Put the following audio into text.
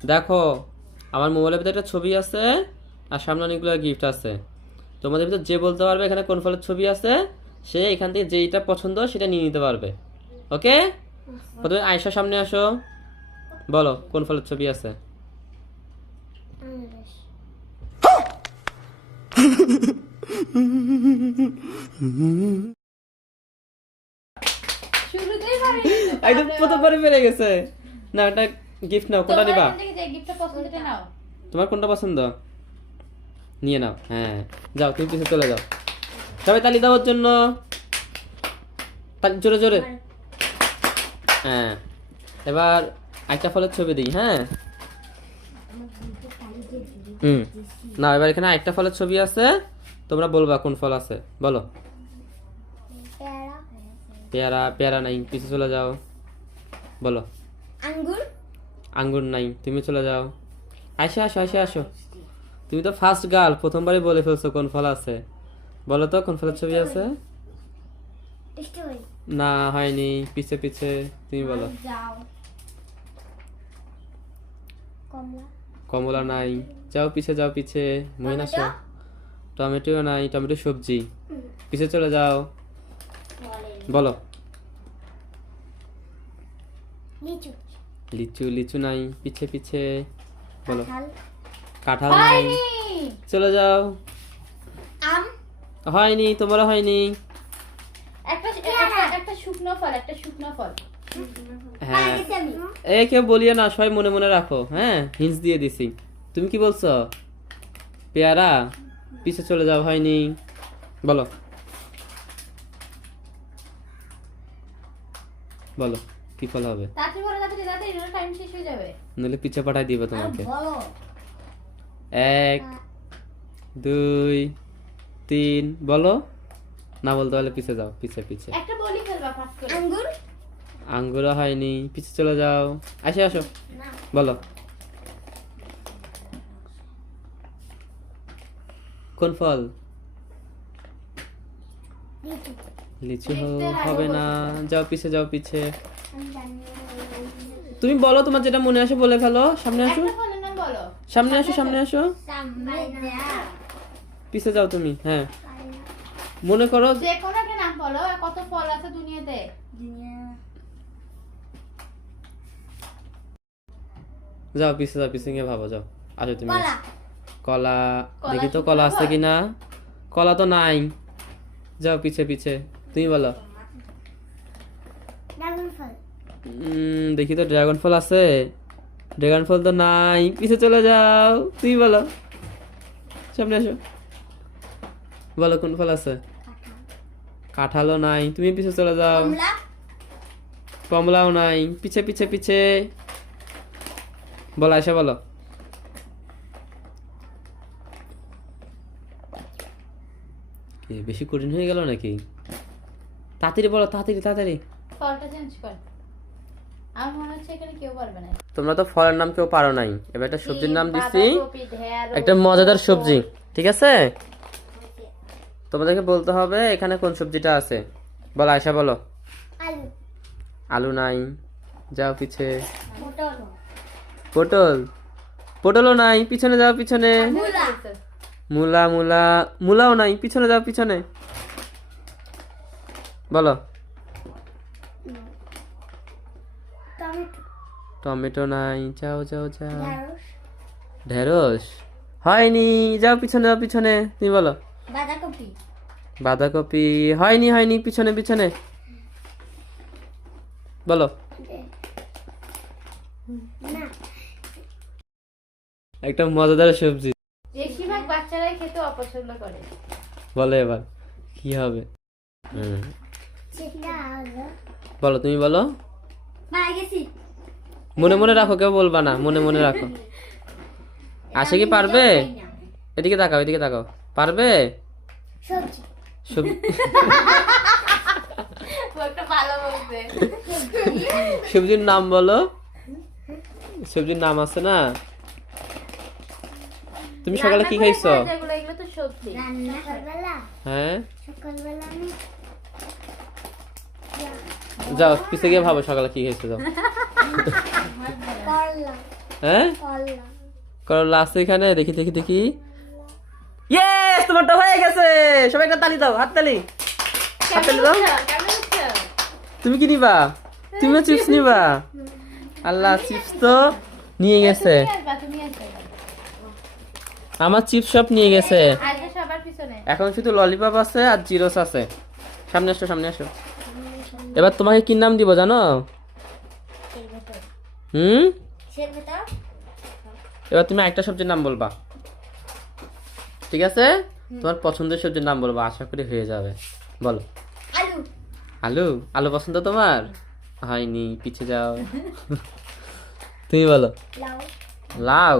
দেখো আমার মোবাইলের ভিতরে একটা ছবি আছে আর সামনে অনেকগুলো গিফট আছে। তোমাদের ভিতরে যে বলতে পারবে এখানে কোন ফলের ছবি আছে সে এখান থেকে যেইটা পছন্দ সেটা নিয়ে নিতে পারবে। ওকে, প্রথমে আয়েশা সামনে আসো, বলো কোন ফলের ছবি আছে। শুরুতেই পারি একদম প্রথমবারে পেরে গেছে। না এটা গিফট নাও, কোনটা নিবা? যে গিফটটা পছন্দটা নাও। তোমার কোনটা পছন্দ নিয়ে নাও। হ্যাঁ যাও তুমি পিছে চলে যাও, সবাই তালি দেওয়ার জন্য, জোরে জোরে। হ্যাঁ এবার একটা ফলের ছবি দিই। হ্যাঁ না এবার এখানে একটা ফলের ছবি আছে, তোমরা বলবা কোন ফল আছে, বলো। পেয়ারা, পেয়ারা নাই, পিছে চলে যাও, বলো। আঙ্গুর, আঙ্গুর নাই, তুমি চলে যাও। আসো আসো আসো আসো, তুমি তো ফার্স্ট গার্ল, প্রথমবারই বলে ফেলছো কোন ফল আছে। বলো তো কোন ফলের ছবি আছে। স্ট্রবেরি, না হয়নি, পিছে পিছে তুমি বলো। যাও, কমলা, কমলা নাই, যাও পিছে যাও, পিছে মহিন আসো। টমেটো নাই, টমেটো সবজি, পিছে চলে যাও, বলো। লিচু, লিচু, লিচু নাই, পিছে পিছে বলো। কাঁঠাল, কাঁঠাল নাই, চলে যাও। আম, হয়নি, তোমারও হয়নি। একটা শুকনো ফল, একটা শুকনো ফল। হ্যাঁ গেছি আমি। এ কেউ বলিও না, সবাই মনে মনে রাখো। হ্যাঁ হিন্টস দিয়ে দিছি। তুমি কি বলছো? পেয়ারা, পিছে চলে যাও, হয়নি, বলো। বলো কি ফল হবে, তাড়াতাড়ি বলো, তাড়াতাড়ি তাড়াতাড়ি, নাহলে টাইম শেষ হয়ে যাবে। নইলে পিছে পাঠাই দিবে তোমাকে। বলো, 1 2 3 বলো। না বলতে পারলে পিছে যাও, পিছে পিছে। একটা বলি ফেলবা ফাস্ট করে। আঙ্গুর, আঙ্গুরও হয়নি, পিছে চলে যাও, আসো আসো, না, বলো। কোন ফল? লিচু, লিচু লিচু হবে না, যাও পিছে যাও, পিছে। আমি জানি না। তুমি বলো, তোমার যেটা মনে আসে বলে ফেলো। সামনে আসো, একটা ফলের নাম বলো। সামনে আসো, সামনে আসো, সামনে পিছে যাও তুমি। হ্যাঁ মনে করো। যে কোনো একটা নাম বলো, আর কত ফল আছে দুনিয়াতে। যাও পিছে যাও, পিছে গিয়ে ভাবো, যাও আসো তুমি। কলা, কলা, কলা দেখি তো শুকনো কলা আছে ফল? কিনা। কলা তো নাই, যাও পিছে পিছে, তুমি বলো। ড্রাগন ফল, দেখি তো ড্রাগন ফল আছে। ড্রাগন ফল তো নাই, পিছে চলে যাও, তুমি বলো। সামনে আসো, বলো কোন ফল আছে। কাঁঠালও নাই, তুমি পিছে চলে যাও। কমলা, কমলাও নাই, পিছে পিছে পিছে বলো, আয়শা বলো। কি বেশি কঠিন হয়ে গেল নাকি? তাড়াতাড়ি বলো, তাড়াতাড়ি তাড়াতাড়ি। ফলটা চেঞ্জ কর। আমার মনে হচ্ছে এখানে কেউ পারবে না। তোমরা তো ফলের নাম কেউ পারো নাই, এবার একটা সবজির নাম দিচ্ছি, বাঁধাকপি, ঢেঁড়স, একটা মজাদার সবজি, ঠিক আছে? তোমাদেরকে বলতে হবে এখানে কোন সবজিটা আছে। বলো আয়শা, বলো। আলু, আলু নাই, যাও পিছে। পটল, পটল, পটলও নাই, পিছনে যাও, পিছনে। মূলা, মূলা, মূলা, মূলাও নাই, পিছনে যাও, পিছনে বলো। টমেটো, টমেটো নাই, যাও যাও যাও। ঢেঁড়স, ঢেঁড়স হয়নি, যাও পিছনে যাও, পিছনে তুমি বলো। বাঁধাকপি, বাঁধাকপি হয়নি, হয়নি, পিছনে পিছনে বলো। না, একটা মজাদার সবজি, বেশিরভাগ বাচ্চারাই খেতে অপছন্দ করে। বলো এবার কি হবে। সেটা হলো বলো, তুমি বলো। মারা গেছি। মনে মনে রাখো, কেউ বলবা না, মনে মনে রাখো। আশা কি পারবে? এদিকে তাকাও, এদিকে তাকাও, পারবে? সবজি, ও একটা ভালো বলছে। সবজির নাম বলো, সবজির নাম আছে না। তুমি সকালে কি খাইছো? এগুলো এগুলো তো সবজি। রান্না সকালবেলা, হ্যাঁ সকালবেলা আমি যাও পিছে গিয়ে ভাবো সকালে কি খাইছো, যাও। করলা, হ্যাঁ করলা করলা আছে এখানে, দেখি দেখি দেখি। ইয়েস, তোমারটা হয়ে গেছে। সবাই একটা তালি দাও, হাত তালি। হাত তালি দাও। তুমি কি নিবা? তুমিও চিপস নিবা? আল্লাহ, চিপস তো নিয়ে গেছে। আমার চিপস সব নিয়ে গেছে। এখন শুধু ললিপপ আছে আর জিরোস আছে। সামনে আসো, সামনে আসো। এবার তোমাকে কি নাম দিব জানো? এবার তুমি একটা সবজির নাম বলবা, ঠিক আছে? তোমার পছন্দের সবজির নাম বলবা, আশা করি হয়ে যাবে। বলো। আলু আলু? আলু পছন্দ তোমার? হয়নি, পিছে যাও। তুমি বলো। লাউ লাউ?